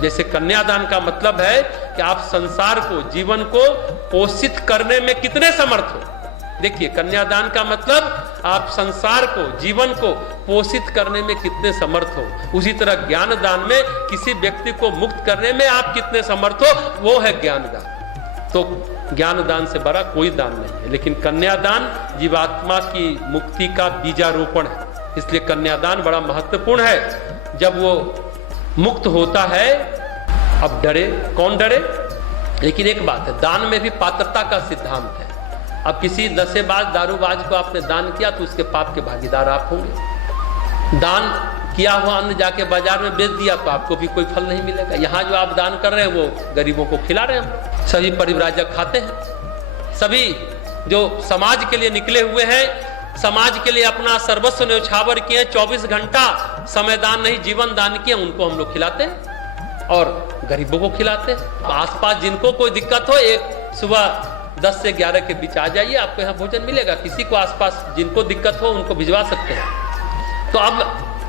जैसे कन्यादान का मतलब है कि आप संसार को, जीवन को पोषित करने में कितने समर्थ हो। देखिए, कन्यादान का मतलब आप संसार को, जीवन को पोषित करने में कितने समर्थ हो। उसी तरह ज्ञान दान में किसी व्यक्ति को मुक्त करने में आप कितने समर्थ हो, वो है ज्ञान दान। तो ज्ञान दान से बड़ा कोई दान नहीं है। लेकिन कन्यादान जीवात्मा की मुक्ति का बीजारोपण है, इसलिए कन्यादान बड़ा महत्वपूर्ण है। जब वो मुक्त होता है, अब डरे कौन डरे। लेकिन एक बात है, दान में भी पात्रता का सिद्धांत है। अब किसी नशेबाज, दारूबाज को आपने दान किया तो उसके पाप के भागीदार आप होंगे। दान किया हुआ अन्न जाके बाजार में बेच दिया तो आपको भी कोई फल नहीं मिलेगा। यहाँ जो आप दान कर रहे हैं वो गरीबों को खिला रहे हैं। सभी परिव्राजक खाते हैं, सभी जो समाज के लिए निकले हुए हैं, समाज के लिए अपना सर्वस्व न्यौछावर किए, 24 घंटा समय दान नहीं जीवन दान किए, उनको हम लोग खिलाते हैं और गरीबों को खिलाते हैं। आसपास जिनको कोई दिक्कत हो, एक सुबह 10 से 11 के बीच आ जाइए, आपको यहाँ भोजन मिलेगा। किसी को आसपास जिनको दिक्कत हो उनको भिजवा सकते हैं। तो अब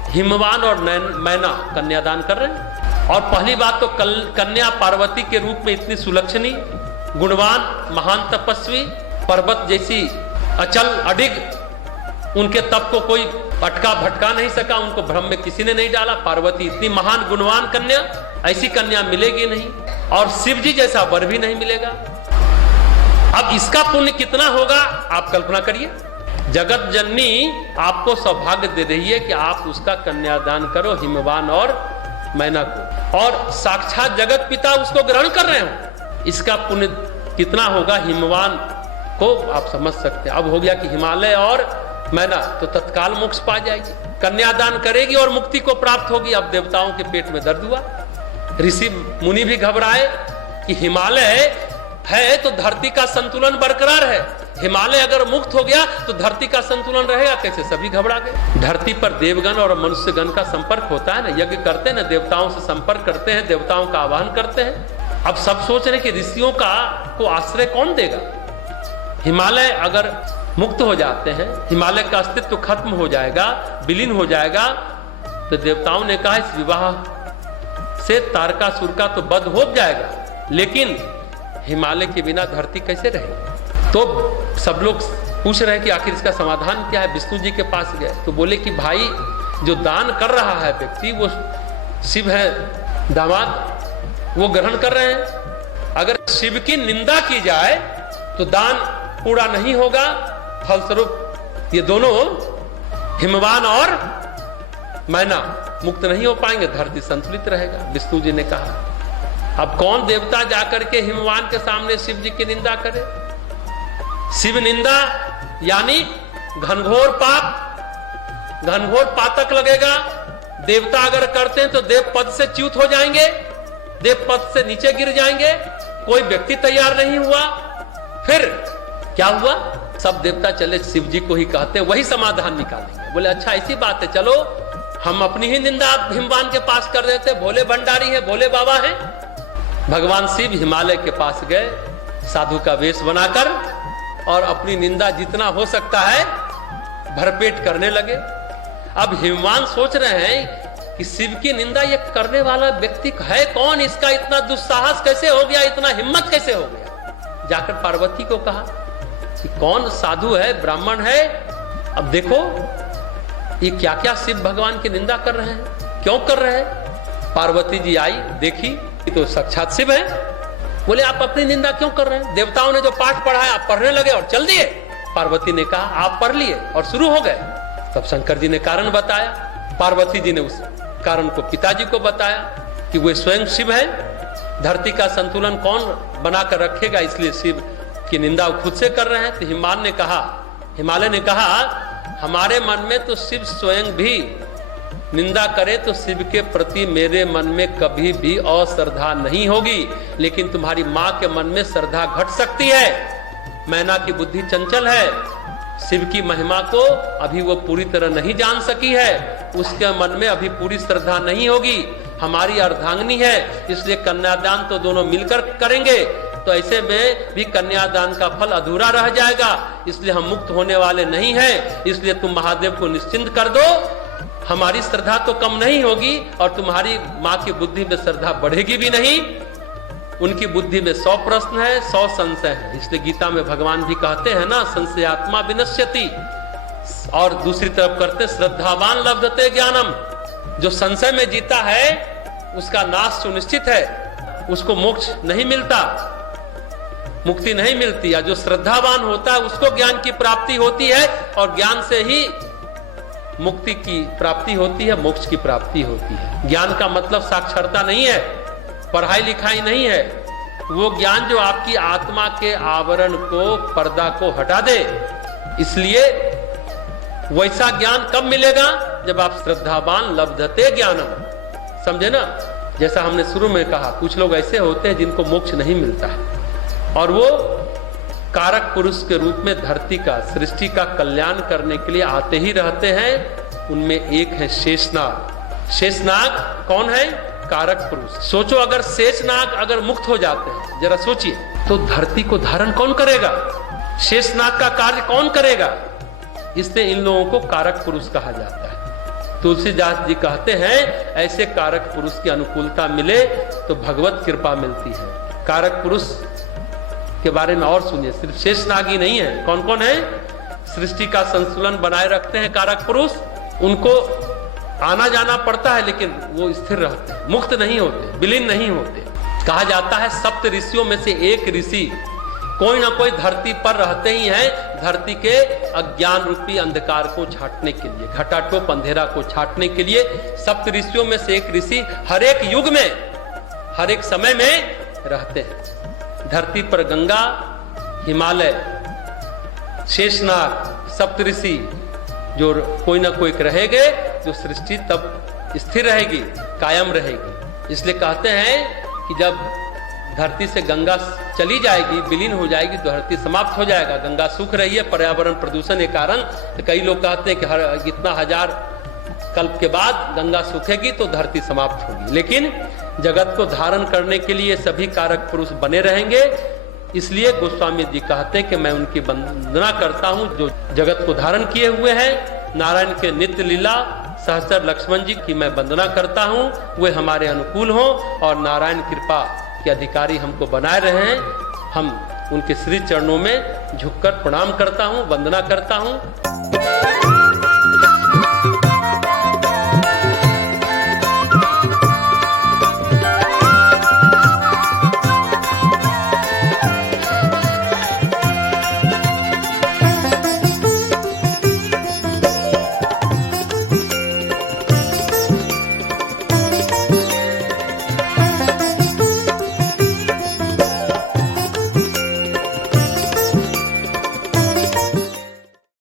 हिमवान और मैना कन्यादान कर रहे हैं। और पहली बात तो कन्या पार्वती के रूप में इतनी सुलक्षणी, गुणवान, महान तपस्वी, पर्वत जैसी अचल अडिग, उनके तप को कोई अटका भटका नहीं सका, उनको भ्रम में किसी ने नहीं डाला। पार्वती इतनी महान गुणवान कन्या, ऐसी कन्या मिलेगी नहीं, और शिव जी जैसा वर भी नहीं मिलेगा। अब इसका पुण्य कितना होगा आप कल्पना करिए। जगत जननी आपको सौभाग्य दे रही है कि आप उसका कन्यादान करो, हिमवान और मैना को, और साक्षात जगत पिता उसको ग्रहण कर रहे हो। इसका पुण्य कितना होगा हिमवान को आप समझ सकते हैं। अब हो गया कि हिमालय और मैना तो तत्काल मोक्ष पा जाएगी, कन्यादान करेगी और मुक्ति को प्राप्त होगी। अब देवताओं के पेट में दर्द हुआ, ऋषि मुनि भी घबराए कि हिमालय है तो धरती का संतुलन बरकरार है, हिमालय अगर मुक्त हो गया तो धरती का संतुलन रहेगा कैसे। सभी घबरा गए। धरती पर देवगण और मनुष्यगण का संपर्क होता है ना, यज्ञ करते हैं ना, देवताओं से संपर्क करते हैं, देवताओं का आवाहन करते हैं। अब सब सोच रहे कि ऋषियों का को आश्रय कौन देगा। हिमालय अगर मुक्त हो जाते हैं, हिमालय का अस्तित्व खत्म हो जाएगा, विलीन हो जाएगा, तो देवताओं ने कहा इस विवाह से तारकासुर का तो वध हो जाएगा, लेकिन हिमालय के बिना धरती कैसे रहेगी। तो सब लोग पूछ रहे हैं कि आखिर इसका समाधान क्या है। विष्णु जी के पास गए तो बोले कि भाई, जो दान कर रहा है व्यक्ति वो शिव है, दामाद, वो ग्रहण कर रहे हैं। अगर शिव की निंदा की जाए तो दान पूरा नहीं होगा, फलस्वरूप ये दोनों हिमवान और मैना मुक्त नहीं हो पाएंगे, धरती संतुलित रहेगा। विष्णु जी ने कहा अब कौन देवता जाकर के हिमवान के सामने शिव जी की निंदा करे। शिव निंदा यानी घनघोर पाप, घनघोर पातक लगेगा। देवता अगर करते हैं तो देव पद से च्युत हो जाएंगे, देव पद से नीचे गिर जाएंगे। कोई व्यक्ति तैयार नहीं हुआ, फिर क्या हुआ, सब देवता चले शिव जी को ही कहते, वही समाधान निकालेंगे। बोले अच्छा ऐसी बात है, चलो हम अपनी ही निंदा हिमवान के पास कर देते, भोले भंडारी है, भोले बाबा है। भगवान शिव हिमालय के पास गए साधु का वेश बनाकर और अपनी निंदा जितना हो सकता है भरपेट करने लगे। अब हिमवान सोच रहे हैं कि शिव की निंदा ये करने वाला व्यक्ति है कौन, इसका इतना दुस्साहस कैसे हो गया, इतना हिम्मत कैसे हो गया। जाकर पार्वती को कहा कि कौन साधु है, ब्राह्मण है, अब देखो ये क्या क्या शिव भगवान की निंदा कर रहे हैं, क्यों कर रहे हैं। पार्वती जी आई, देखी ये तो साक्षात शिव है। बोले आप अपनी निंदा क्यों कर रहे हैं, देवताओं ने जो पाठ पढ़ा है आप पढ़ने लगे और चल दिए। पार्वती ने कहा आप पढ़ लिए और शुरू हो गए। तब शंकर जी ने कारण बताया, पार्वती जी ने उस कारण को पिताजी को बताया कि वे स्वयं शिव है, धरती का संतुलन कौन बनाकर रखेगा, इसलिए शिव की निंदा खुद से कर रहे हैं। तो हिमालय ने कहा हमारे मन में तो शिव स्वयं भी निंदा करे तो शिव के प्रति मेरे मन में कभी भी अश्रद्धा नहीं होगी, लेकिन तुम्हारी माँ के मन में श्रद्धा घट सकती है। मैना की बुद्धि चंचल है, शिव की महिमा को अभी वो पूरी तरह नहीं जान सकी है, उसके मन में अभी पूरी श्रद्धा नहीं होगी। हमारी अर्धांगिनी है, इसलिए कन्यादान तो दोनों मिलकर करेंगे, तो ऐसे में भी कन्यादान का फल अधूरा रह जाएगा। इसलिए हम मुक्त होने वाले नहीं हैं, इसलिए तुम महादेव को निश्चिंत कर दो। हमारी श्रद्धा तो कम नहीं होगी और तुम्हारी माँ की बुद्धि में श्रद्धा बढ़ेगी भी नहीं। उनकी बुद्धि में 100 प्रश्न है, 100 संशय है। इसलिए गीता में भगवान भी कहते हैं ना, संशयात्मा विनश्यति। और दूसरी तरफ करते श्रद्धावान लब्धते ज्ञानम। जो संशय में जीता है उसका नाश सुनिश्चित है, उसको मोक्ष नहीं मिलता, मुक्ति नहीं मिलती। या जो श्रद्धावान होता है उसको ज्ञान की प्राप्ति होती है, और ज्ञान से ही मुक्ति की प्राप्ति होती है, मोक्ष की प्राप्ति होती है। ज्ञान का मतलब साक्षरता नहीं है, पढ़ाई लिखाई नहीं है, वो ज्ञान जो आपकी आत्मा के आवरण को, पर्दा को हटा दे। इसलिए वैसा ज्ञान कब मिलेगा? जब आप श्रद्धावान लब्धते ज्ञानम, समझे ना। जैसा हमने शुरू में कहा, कुछ लोग ऐसे होते हैं जिनको मोक्ष नहीं मिलता है, और वो कारक पुरुष के रूप में धरती का, सृष्टि का कल्याण करने के लिए आते ही रहते हैं। उनमें एक है शेषनाग। शेषनाग कौन है? कारक पुरुष। सोचो, अगर शेषनाग अगर मुक्त हो जाते हैं, जरा सोचिए, तो धरती को धारण कौन करेगा? शेषनाग का कार्य कौन करेगा? इसलिए इन लोगों को कारक पुरुष कहा जाता है। तुलसीदास जी कहते हैं, ऐसे कारक पुरुष की अनुकूलता मिले तो भगवत कृपा मिलती है। कारक पुरुष के बारे में और सुनिए, सिर्फ शेषनाग ही नहीं है। कौन कौन है? सृष्टि का संतुलन बनाए रखते हैं कारक पुरुष। उनको आना जाना पड़ता है, लेकिन वो स्थिर रहते हैं, मुक्त नहीं होते, विलीन नहीं होते। कहा जाता है सप्त ऋषियों में से एक ऋषि कोई ना कोई धरती पर रहते ही हैं, धरती के अज्ञान रूपी अंधकार को छाटने के लिए, घटाटोप अंधेरा को छाटने के लिए। सप्त ऋषियों में से एक ऋषि हर एक युग में, हर एक समय में रहते हैं। धरती पर गंगा, हिमालय, शेषनाग, सप्त ऋषि जो कोई ना कोई रहेंगे, जो सृष्टि तब स्थिर रहेगी, कायम रहेगी। इसलिए कहते हैं कि जब धरती से गंगा चली जाएगी, विलीन हो जाएगी, तो धरती समाप्त हो जाएगा। गंगा सूख रही है पर्यावरण प्रदूषण के कारण। तो कई लोग कहते हैं कि इतना हजार कल्प के बाद गंगा सूखेगी तो धरती समाप्त होगी, लेकिन जगत को धारण करने के लिए सभी कारक पुरुष बने रहेंगे। इसलिए गोस्वामी जी कहते हैं कि मैं उनकी वंदना करता हूं जो जगत को धारण किए हुए हैं। नारायण के नित्य लीला सहस्त्र लक्ष्मण जी की मैं वंदना करता हूं, वे हमारे अनुकूल हों और नारायण कृपा के अधिकारी हमको बनाए रहे हैं। हम उनके श्री चरणों में झुककर प्रणाम करता हूं, वंदना करता हूं।